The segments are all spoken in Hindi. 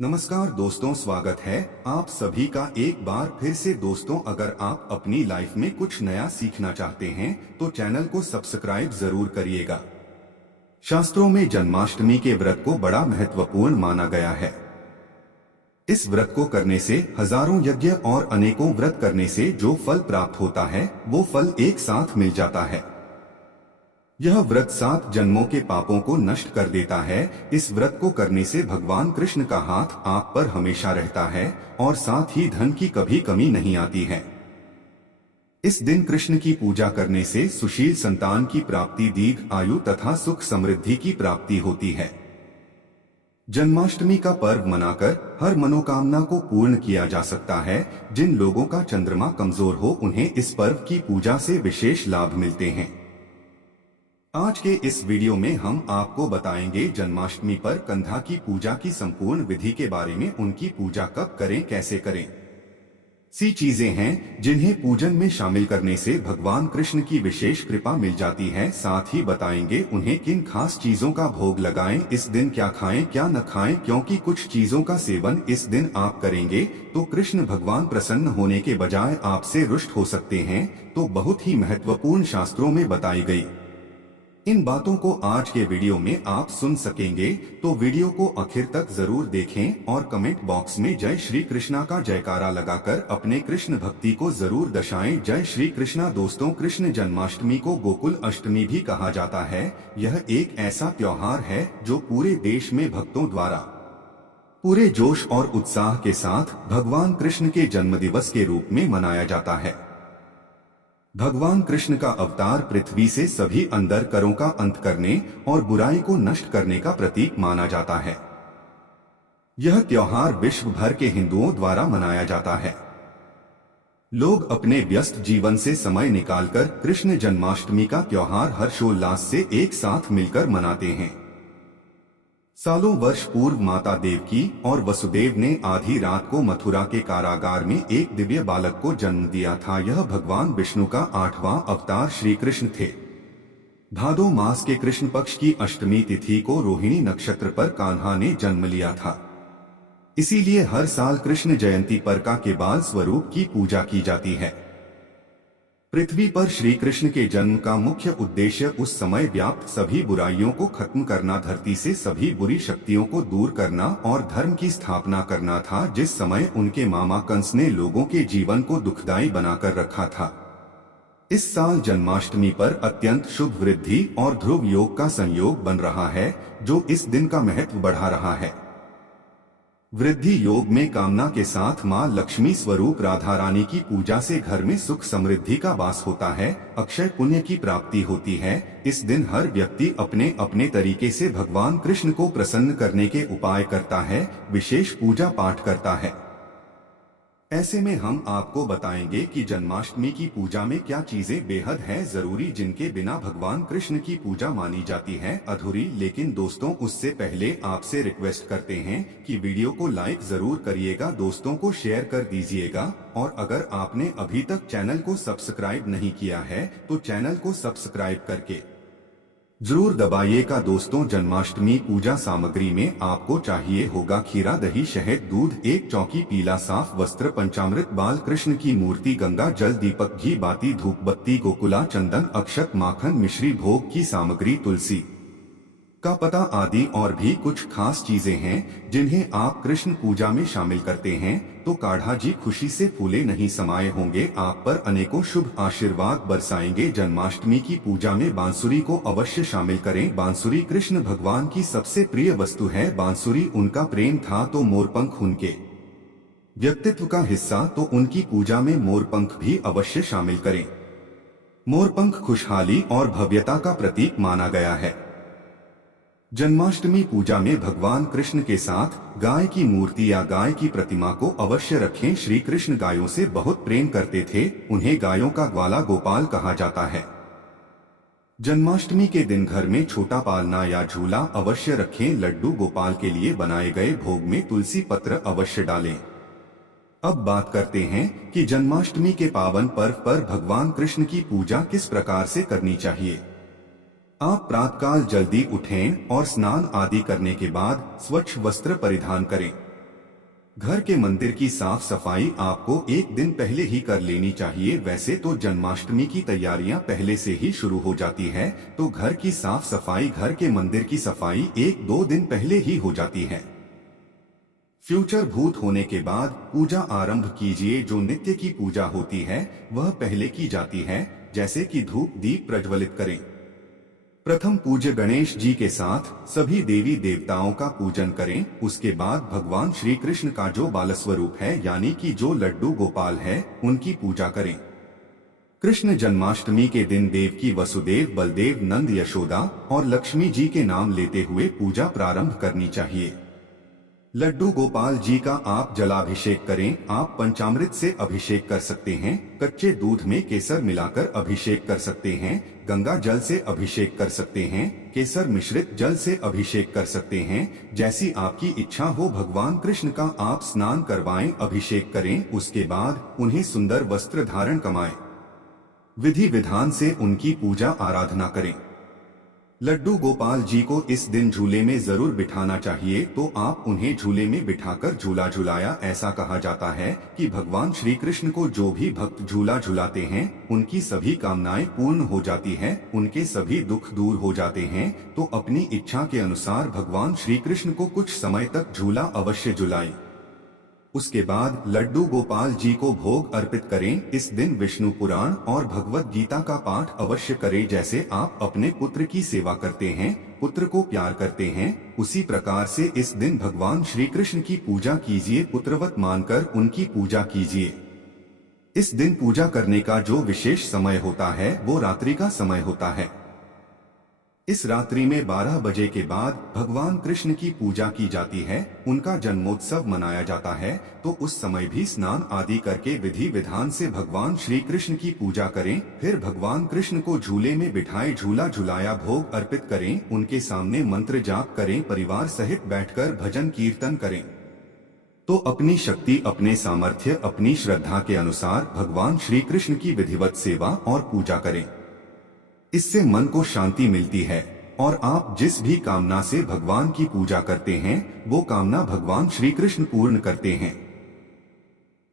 नमस्कार दोस्तों, स्वागत है आप सभी का एक बार फिर से। दोस्तों, अगर आप अपनी लाइफ में कुछ नया सीखना चाहते हैं तो चैनल को सब्सक्राइब जरूर करिएगा। शास्त्रों में जन्माष्टमी के व्रत को बड़ा महत्वपूर्ण माना गया है। इस व्रत को करने से हजारों यज्ञ और अनेकों व्रत करने से जो फल प्राप्त होता है वो फल एक साथ मिल जाता है। यह व्रत 7 जन्मों के पापों को नष्ट कर देता है। इस व्रत को करने से भगवान कृष्ण का हाथ आप पर हमेशा रहता है और साथ ही धन की कभी कमी नहीं आती है। इस दिन कृष्ण की पूजा करने से सुशील संतान की प्राप्ति, दीर्घ आयु तथा सुख समृद्धि की प्राप्ति होती है। जन्माष्टमी का पर्व मनाकर हर मनोकामना को पूर्ण किया जा सकता है। जिन लोगों का चंद्रमा कमजोर हो उन्हें इस पर्व की पूजा से विशेष लाभ मिलते हैं। आज के इस वीडियो में हम आपको बताएंगे जन्माष्टमी पर कंधा की पूजा की संपूर्ण विधि के बारे में। उनकी पूजा कब करें, कैसे करें, सी चीजें हैं जिन्हें पूजन में शामिल करने से भगवान कृष्ण की विशेष कृपा मिल जाती है। साथ ही बताएंगे उन्हें किन खास चीजों का भोग लगाएं, इस दिन क्या खाएं क्या न खाएं, क्योंकि कुछ चीजों का सेवन इस दिन आप करेंगे तो कृष्ण भगवान प्रसन्न होने के बजाय आपसे रुष्ट हो सकते हैं। तो बहुत ही महत्वपूर्ण शास्त्रों में बताई गई इन बातों को आज के वीडियो में आप सुन सकेंगे। तो वीडियो को आखिर तक जरूर देखें और कमेंट बॉक्स में जय श्री कृष्णा का जयकारा लगाकर अपने कृष्ण भक्ति को जरूर दर्शाएं। जय श्री कृष्णा। दोस्तों, कृष्ण जन्माष्टमी को गोकुल अष्टमी भी कहा जाता है। यह एक ऐसा त्योहार है जो पूरे देश में भक्तों द्वारा पूरे जोश और उत्साह के साथ भगवान कृष्ण के जन्मदिवस के रूप में मनाया जाता है। भगवान कृष्ण का अवतार पृथ्वी से सभी अंधकारों का अंत करने और बुराई को नष्ट करने का प्रतीक माना जाता है। यह त्योहार विश्व भर के हिंदुओं द्वारा मनाया जाता है। लोग अपने व्यस्त जीवन से समय निकालकर कृष्ण जन्माष्टमी का त्योहार हर्षोल्लास से एक साथ मिलकर मनाते हैं। सालों वर्ष पूर्व माता देवकी और वसुदेव ने आधी रात को मथुरा के कारागार में एक दिव्य बालक को जन्म दिया था। यह भगवान विष्णु का 8वां अवतार श्री कृष्ण थे। भादो मास के कृष्ण पक्ष की अष्टमी तिथि को रोहिणी नक्षत्र पर कान्हा ने जन्म लिया था। इसीलिए हर साल कृष्ण जयंती पर के बाल स्वरूप की पूजा की जाती है। पृथ्वी पर श्री कृष्ण के जन्म का मुख्य उद्देश्य उस समय व्याप्त सभी बुराइयों को खत्म करना, धरती से सभी बुरी शक्तियों को दूर करना और धर्म की स्थापना करना था। जिस समय उनके मामा कंस ने लोगों के जीवन को दुखदायी बनाकर रखा था। इस साल जन्माष्टमी पर अत्यंत शुभ वृद्धि और ध्रुव योग का संयोग बन रहा है, जो इस दिन का महत्व बढ़ा रहा है। वृद्धि योग में कामना के साथ मां लक्ष्मी स्वरूप राधा रानी की पूजा से घर में सुख समृद्धि का वास होता है, अक्षय पुण्य की प्राप्ति होती है। इस दिन हर व्यक्ति अपने अपने तरीके से भगवान कृष्ण को प्रसन्न करने के उपाय करता है, विशेष पूजा पाठ करता है। ऐसे में हम आपको बताएंगे कि जन्माष्टमी की पूजा में क्या चीजें बेहद है जरूरी, जिनके बिना भगवान कृष्ण की पूजा मानी जाती है अधूरी। लेकिन दोस्तों, उससे पहले आपसे रिक्वेस्ट करते हैं कि वीडियो को लाइक जरूर करिएगा, दोस्तों को शेयर कर दीजिएगा और अगर आपने अभी तक चैनल को सब्सक्राइब नहीं किया है तो चैनल को सब्सक्राइब करके जरूर दबाइएगा। दोस्तों, जन्माष्टमी पूजा सामग्री में आपको चाहिए होगा खीरा, दही, शहद, दूध, एक चौकी, पीला साफ वस्त्र, पंचामृत, बाल कृष्ण की मूर्ति, गंगा जल, दीपक, घी, बाती, धूप बत्ती, गोकुला, चंदन, अक्षत, माखन, मिश्री, भोग की सामग्री, तुलसी का पता आदि और भी कुछ खास चीजें हैं जिन्हें आप कृष्ण पूजा में शामिल करते हैं। तो काढ़ा जी खुशी से फूले नहीं समाये होंगे, आप पर अनेकों शुभ आशीर्वाद बरसाएंगे। जन्माष्टमी की पूजा में बांसुरी को अवश्य शामिल करें। बांसुरी कृष्ण भगवान की सबसे प्रिय वस्तु है। बांसुरी उनका प्रेम था तो मोरपंख उनके व्यक्तित्व का हिस्सा, तो उनकी पूजा में मोरपंख भी अवश्य शामिल करें। मोरपंख खुशहाली और भव्यता का प्रतीक माना गया है। जन्माष्टमी पूजा में भगवान कृष्ण के साथ गाय की मूर्ति या गाय की प्रतिमा को अवश्य रखें। श्री कृष्ण गायों से बहुत प्रेम करते थे, उन्हें गायों का ग्वाला गोपाल कहा जाता है। जन्माष्टमी के दिन घर में छोटा पालना या झूला अवश्य रखें। लड्डू गोपाल के लिए बनाए गए भोग में तुलसी पत्र अवश्य डालें। अब बात करते हैं कि जन्माष्टमी के पावन पर्व पर भगवान कृष्ण की पूजा किस प्रकार से करनी चाहिए। आप प्रातःकाल जल्दी उठें और स्नान आदि करने के बाद स्वच्छ वस्त्र परिधान करें। घर के मंदिर की साफ सफाई आपको एक दिन पहले ही कर लेनी चाहिए। वैसे तो जन्माष्टमी की तैयारियां पहले से ही शुरू हो जाती है, तो घर की साफ सफाई, घर के मंदिर की सफाई 1-2 दिन पहले ही हो जाती है। फ्यूचर भूत होने के बाद पूजा आरंभ कीजिए। जो नित्य की पूजा होती है वह पहले की जाती है, जैसे कि धूप दीप प्रज्वलित करें। प्रथम पूज्य गणेश जी के साथ सभी देवी देवताओं का पूजन करें। उसके बाद भगवान श्री कृष्ण का जो बाल स्वरूप है, यानी कि जो लड्डू गोपाल है, उनकी पूजा करें। कृष्ण जन्माष्टमी के दिन देवकी, वसुदेव, बलदेव, नंद, यशोदा और लक्ष्मी जी के नाम लेते हुए पूजा प्रारंभ करनी चाहिए। लड्डू गोपाल जी का आप जलाभिषेक करें। आप पंचामृत से अभिषेक कर सकते हैं, कच्चे दूध में केसर मिलाकर अभिषेक कर सकते हैं, गंगा जल से अभिषेक कर सकते हैं, केसर मिश्रित जल से अभिषेक कर सकते हैं। जैसी आपकी इच्छा हो भगवान कृष्ण का आप स्नान करवाएं, अभिषेक करें। उसके बाद उन्हें सुंदर वस्त्र धारण करवाएं। विधि विधान से उनकी पूजा आराधना करें। लड्डू गोपाल जी को इस दिन झूले में जरूर बिठाना चाहिए, तो आप उन्हें झूले में बिठाकर झूला झुलाया। ऐसा कहा जाता है कि भगवान श्री कृष्ण को जो भी भक्त झूला झुलाते हैं, उनकी सभी कामनाएं पूर्ण हो जाती है, उनके सभी दुख दूर हो जाते हैं। तो अपनी इच्छा के अनुसार भगवान श्री कृष्ण को कुछ समय तक झूला अवश्य झुलाएं। उसके बाद लड्डू गोपाल जी को भोग अर्पित करें। इस दिन विष्णु पुराण और भगवत गीता का पाठ अवश्य करें। जैसे आप अपने पुत्र की सेवा करते हैं, पुत्र को प्यार करते हैं, उसी प्रकार से इस दिन भगवान श्री कृष्ण की पूजा कीजिए। पुत्रवत मानकर उनकी पूजा कीजिए। इस दिन पूजा करने का जो विशेष समय होता है वो रात्रि का समय होता है। इस रात्रि में 12 बजे के बाद भगवान कृष्ण की पूजा की जाती है, उनका जन्मोत्सव मनाया जाता है। तो उस समय भी स्नान आदि करके विधि विधान से भगवान श्री कृष्ण की पूजा करें। फिर भगवान कृष्ण को झूले में बिठाए, झूला झुलाया, भोग अर्पित करें, उनके सामने मंत्र जाप करें, परिवार सहित बैठकर भजन कीर्तन करें। तो अपनी शक्ति, अपने सामर्थ्य, अपनी श्रद्धा के अनुसार भगवान श्री कृष्ण की विधिवत सेवा और पूजा करें। इससे मन को शांति मिलती है और आप जिस भी कामना से भगवान की पूजा करते हैं वो कामना भगवान श्री कृष्ण पूर्ण करते हैं।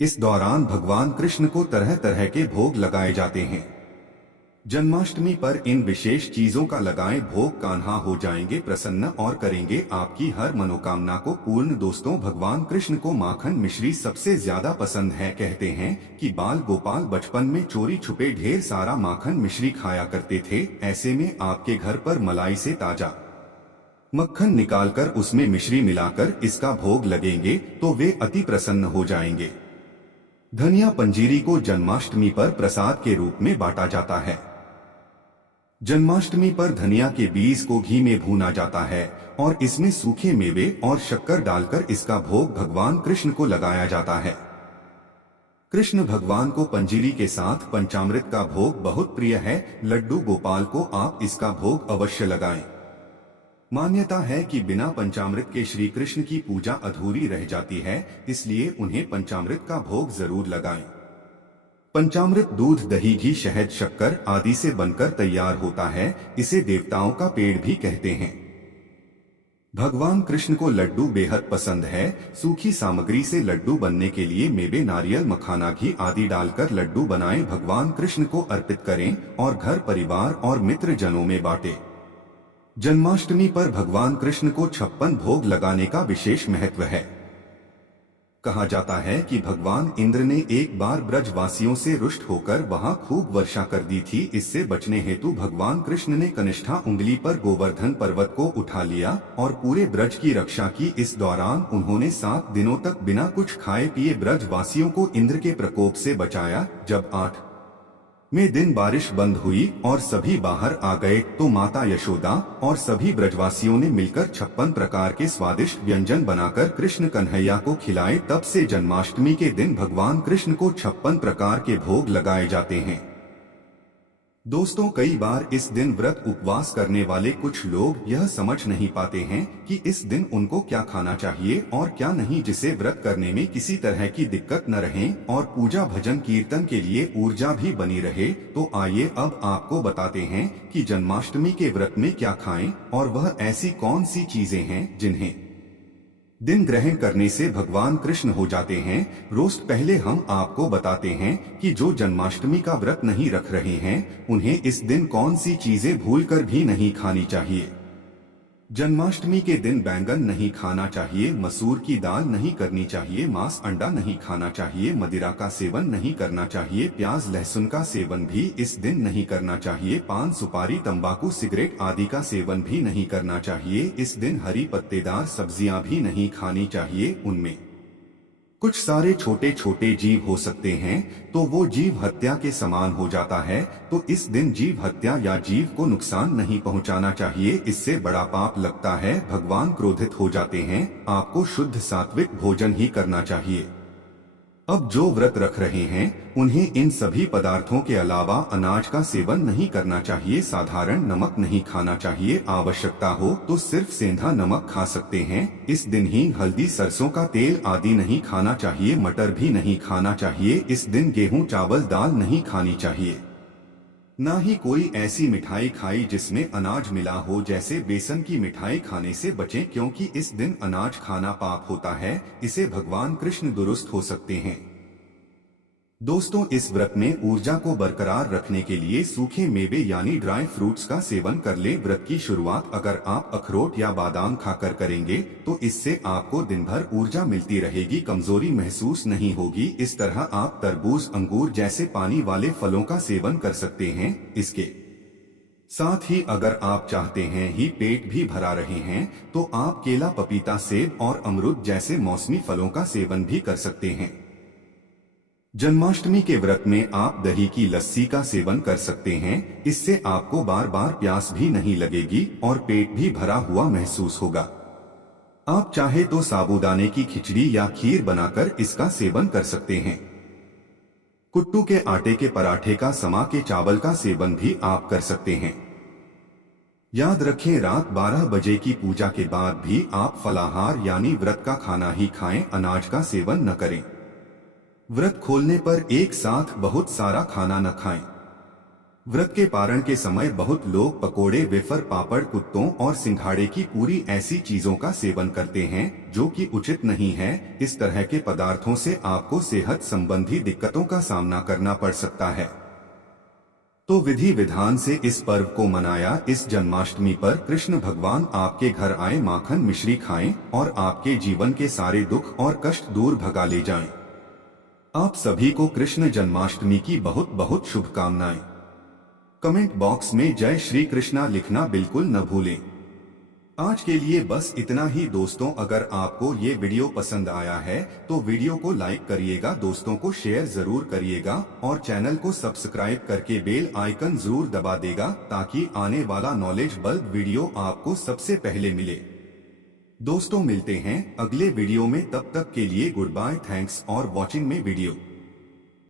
इस दौरान भगवान कृष्ण को तरह तरह के भोग लगाए जाते हैं। जन्माष्टमी पर इन विशेष चीजों का लगाएं, भोग कान्हा हो जाएंगे प्रसन्न और करेंगे आपकी हर मनोकामना को पूर्ण। दोस्तों, भगवान कृष्ण को माखन मिश्री सबसे ज्यादा पसंद है। कहते हैं कि बाल गोपाल बचपन में चोरी छुपे ढेर सारा माखन मिश्री खाया करते थे। ऐसे में आपके घर पर मलाई से ताजा मक्खन निकालकर उसमें मिश्री मिलाकर इसका भोग लगेंगे तो वे अति प्रसन्न हो जाएंगे। धनिया पंजीरी को जन्माष्टमी पर प्रसाद के रूप में बांटा जाता है। जन्माष्टमी पर धनिया के बीज को घी में भूना जाता है और इसमें सूखे मेवे और शक्कर डालकर इसका भोग भगवान कृष्ण को लगाया जाता है। कृष्ण भगवान को पंजीरी के साथ पंचामृत का भोग बहुत प्रिय है। लड्डू गोपाल को आप इसका भोग अवश्य लगाएं। मान्यता है कि बिना पंचामृत के श्री कृष्ण की पूजा अधूरी रह जाती है, इसलिए उन्हें पंचामृत का भोग जरूर लगाएं। पंचामृत दूध, दही, घी, शहद, शक्कर आदि से बनकर तैयार होता है। इसे देवताओं का पेड़ भी कहते हैं। भगवान कृष्ण को लड्डू बेहद पसंद है। सूखी सामग्री से लड्डू बनने के लिए मेवे, नारियल, मखाना, घी आदि डालकर लड्डू बनाएं, भगवान कृष्ण को अर्पित करें और घर परिवार और मित्र जनों में बांटें। जन्माष्टमी पर भगवान कृष्ण को 56 भोग लगाने का विशेष महत्व है। कहा जाता है कि भगवान इंद्र ने एक बार ब्रजवासियों से रुष्ट होकर वहां खूब वर्षा कर दी थी। इससे बचने हेतु भगवान कृष्ण ने कनिष्ठा उंगली पर गोवर्धन पर्वत को उठा लिया और पूरे ब्रज की रक्षा की। इस दौरान उन्होंने 7 दिनों तक बिना कुछ खाए पिए ब्रजवासियों को इंद्र के प्रकोप से बचाया। जब 8 में दिन बारिश बंद हुई और सभी बाहर आ गए तो माता यशोदा और सभी ब्रजवासियों ने मिलकर 56 प्रकार के स्वादिष्ट व्यंजन बनाकर कृष्ण कन्हैया को खिलाए। तब से जन्माष्टमी के दिन भगवान कृष्ण को 56 प्रकार के भोग लगाए जाते हैं। दोस्तों, कई बार इस दिन व्रत उपवास करने वाले कुछ लोग यह समझ नहीं पाते हैं कि इस दिन उनको क्या खाना चाहिए और क्या नहीं, जिसे व्रत करने में किसी तरह की दिक्कत न रहे और पूजा भजन कीर्तन के लिए ऊर्जा भी बनी रहे। तो आइए अब आपको बताते हैं कि जन्माष्टमी के व्रत में क्या खाएं और वह ऐसी कौन सी चीजें हैं जिन्हें दिन ग्रहण करने से भगवान कृष्ण हो जाते हैं रोस्ट। पहले हम आपको बताते हैं कि जो जन्माष्टमी का व्रत नहीं रख रहे हैं उन्हें इस दिन कौन सी चीजें भूलकर भी नहीं खानी चाहिए। जन्माष्टमी के दिन बैंगन नहीं खाना चाहिए, मसूर की दाल नहीं करनी चाहिए, मांस अंडा नहीं खाना चाहिए, मदिरा का सेवन नहीं करना चाहिए, प्याज लहसुन का सेवन भी इस दिन नहीं करना चाहिए, पान सुपारी तंबाकू सिगरेट आदि का सेवन भी नहीं करना चाहिए। इस दिन हरी पत्तेदार सब्जियां भी नहीं खानी चाहिए। उनमें कुछ सारे छोटे छोटे जीव हो सकते हैं तो वो जीव हत्या के समान हो जाता है। तो इस दिन जीव हत्या या जीव को नुकसान नहीं पहुंचाना चाहिए, इससे बड़ा पाप लगता है। भगवान क्रोधित हो जाते हैं। आपको शुद्ध सात्विक भोजन ही करना चाहिए। अब जो व्रत रख रहे हैं उन्हें इन सभी पदार्थों के अलावा अनाज का सेवन नहीं करना चाहिए। साधारण नमक नहीं खाना चाहिए, आवश्यकता हो तो सिर्फ सेंधा नमक खा सकते हैं। इस दिन ही हल्दी सरसों का तेल आदि नहीं खाना चाहिए, मटर भी नहीं खाना चाहिए। इस दिन गेहूं चावल दाल नहीं खानी चाहिए। ना ही कोई ऐसी मिठाई खाई जिसमें अनाज मिला हो, जैसे बेसन की मिठाई खाने से बचें क्योंकि इस दिन अनाज खाना पाप होता है। इसे भगवान कृष्ण दुरुस्त हो सकते हैं। दोस्तों, इस व्रत में ऊर्जा को बरकरार रखने के लिए सूखे मेवे यानी ड्राई फ्रूट्स का सेवन कर ले। व्रत की शुरुआत अगर आप अखरोट या बादाम खाकर करेंगे तो इससे आपको दिन भर ऊर्जा मिलती रहेगी, कमजोरी महसूस नहीं होगी। इस तरह आप तरबूज अंगूर जैसे पानी वाले फलों का सेवन कर सकते हैं। इसके साथ ही अगर आप चाहते हैं ही पेट भी भरा रहे हैं तो आप केला पपीता सेब और अमरूद जैसे मौसमी फलों का सेवन भी कर सकते हैं। जन्माष्टमी के व्रत में आप दही की लस्सी का सेवन कर सकते हैं। इससे आपको बार बार प्यास भी नहीं लगेगी और पेट भी भरा हुआ महसूस होगा। आप चाहे तो साबूदाने की खिचड़ी या खीर बनाकर इसका सेवन कर सकते हैं। कुट्टू के आटे के पराठे का समा के चावल का सेवन भी आप कर सकते हैं। याद रखें, रात 12 बजे की पूजा के बाद भी आप फलाहार यानी व्रत का खाना ही खाएं, अनाज का सेवन न करें। व्रत खोलने पर एक साथ बहुत सारा खाना न खाएं। व्रत के पारण के समय बहुत लोग पकोड़े वेफर पापड़ कुत्तों और सिंघाड़े की पूरी ऐसी चीजों का सेवन करते हैं जो कि उचित नहीं है। इस तरह के पदार्थों से आपको सेहत संबंधी दिक्कतों का सामना करना पड़ सकता है। तो विधि विधान से इस पर्व को मनाया। इस जन्माष्टमी पर कृष्ण भगवान आपके घर आए, माखन मिश्री खाएं और आपके जीवन के सारे दुख और कष्ट दूर भगा ले जाएं। आप सभी को कृष्ण जन्माष्टमी की बहुत बहुत शुभकामनाएं। कमेंट बॉक्स में जय श्री कृष्णा लिखना बिल्कुल न भूलें। आज के लिए बस इतना ही दोस्तों। अगर आपको ये वीडियो पसंद आया है तो वीडियो को लाइक करिएगा, दोस्तों को शेयर जरूर करिएगा और चैनल को सब्सक्राइब करके बेल आइकन जरूर दबा देगा ताकि आने वाला नॉलेज बल्ब वीडियो आपको सबसे पहले मिले। दोस्तों, मिलते हैं अगले वीडियो में, तब तक के लिए गुड बाय, थैंक्स और वॉचिंग में वीडियो।